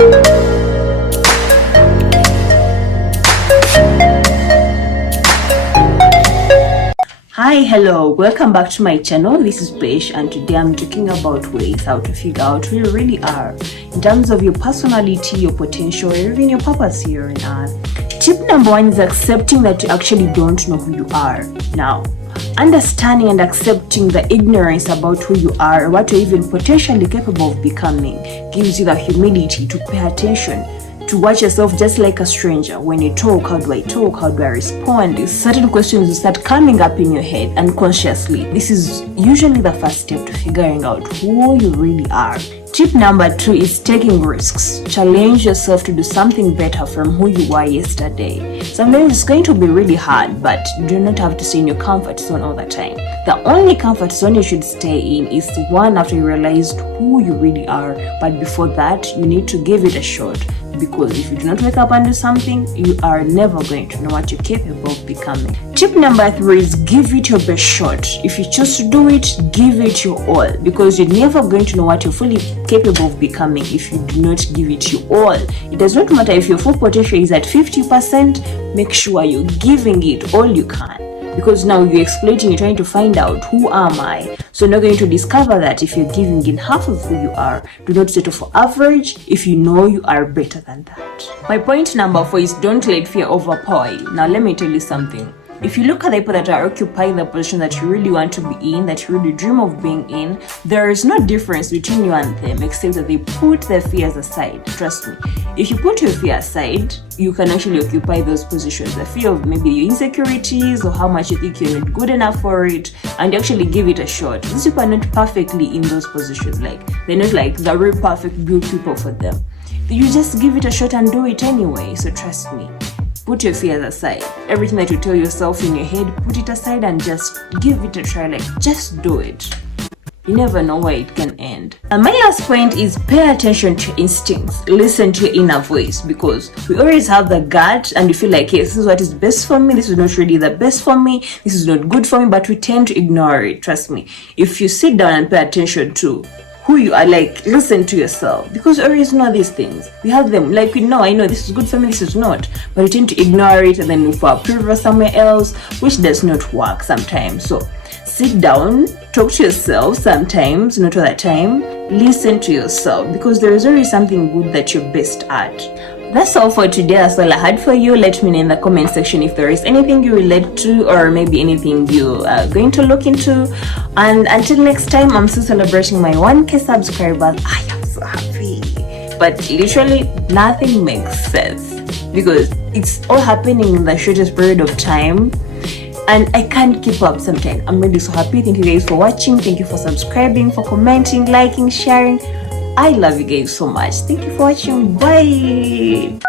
Hi, hello, welcome back to my channel. This is Besh, and today I'm talking about ways how to figure out who you really are in terms of your personality, your potential, or even your purpose here on earth. Tip number 1 is accepting that you actually don't know who you are. Now, understanding and accepting the ignorance about who you are, or what you're even potentially capable of becoming, gives you the humility to pay attention, to watch yourself just like a stranger. When you talk, how do I talk? How do I respond? Certain questions will start coming up in your head unconsciously. This is usually the first step to figuring out who you really are. Tip number 2 is taking risks. Challenge yourself to do something better from who you were yesterday. Sometimes it's going to be really hard, but you do not have to stay in your comfort zone all the time. The only comfort zone you should stay in is one after you realized who you really are. But before that, you need to give it a shot. Because if you do not wake up and do something, you are never going to know what you're capable of becoming. Tip number 3 is give it your best shot. If you choose to do it, give it your all, because you're never going to know what you're fully capable of becoming if you do not give it your all. It does not matter if your full potential is at 50%, make sure you're giving it all you can. Because now you're exploiting, you're trying to find out who am I. So you're not going to discover that if you're giving in half of who you are. Do not settle for average if you know you are better than that. My point number 4 is don't let fear overpower you. Now let me tell you something. If you look at the people that are occupying the position that you really want to be in, that you really dream of being in, there is no difference between you and them except that they put their fears aside. Trust me. If you put your fear aside, you can actually occupy those positions. The fear of maybe your insecurities or how much you think you're not good enough for it, and you actually give it a shot. These people are not perfectly in those positions. Like, they're not like the real perfect good people for them. You just give it a shot and do it anyway. So trust me. Put your fears aside. Everything that you tell yourself in your head, put it aside and just give it a try. Like, just do it. You never know where it can end. And my last point is pay attention to your instincts. Listen to your inner voice, because we always have the gut and we feel like, yes, this is what is best for me. This is not really the best for me. This is not good for me, but we tend to ignore it. Trust me. If you sit down and pay attention to who you are, like, listen to yourself, because we always know these things. We have them, like, we know, I know this is good for me, this is not, but we tend to ignore it and then look for approval somewhere else, which does not work sometimes. So sit down, talk to yourself sometimes, not all the time. Listen to yourself, because there is always something good that you're best at. That's all for today. That's all I had for you. Let me know in the comment section if there is anything you relate to, or maybe anything you are going to look into. And until next time, I'm still celebrating my 1K subscribers. I am so happy. But literally, nothing makes sense, because it's all happening in the shortest period of time. And I can't keep up sometimes. I'm really so happy. Thank you guys for watching. Thank you for subscribing, for commenting, liking, sharing. I love you guys so much. Thank you for watching. Bye.